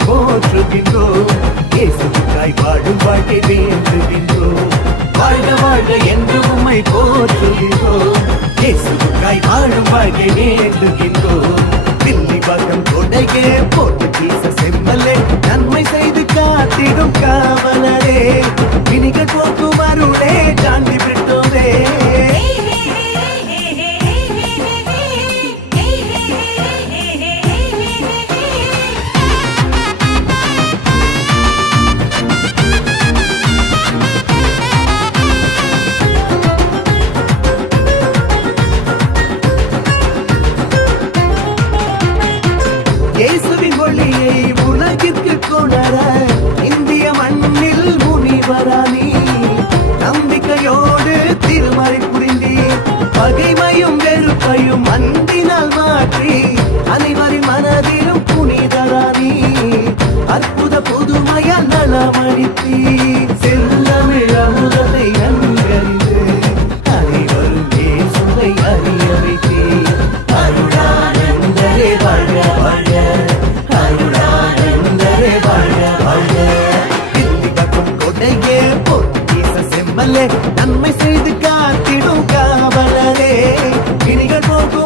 உம்மை போற்றுகின்றோம் இயேசுக்காய் வாழும் வாழ்க்கை வேண்டுகின்றோம் வாழ்க வாழ்க என்று உம்மை போற்றுகின்றோம் இயேசுக்காய் வாழும் வாழ்க்கை வேண்டுகின்றோம் பகைமையும் அன்பினால் மாற்றி அனைவரின் மனதிலும் புனிதரானி அற்புத புதுமையால் நலமளித்தி செல்லமிழ் அமுதத்தை நன்கறிந்து அனைவரும் இயேசுவை அறிய வைத்தீர் அருளானந்தரே வாழ்க வாழ்க. அருளானந்தரே வாழ்க வாழ்க. கொடையே பொற்கீச செம்மலே நன்மை செய்து காத்திடும். తిరిగపోకు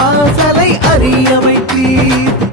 வாசலை அறிய வைத்தீர்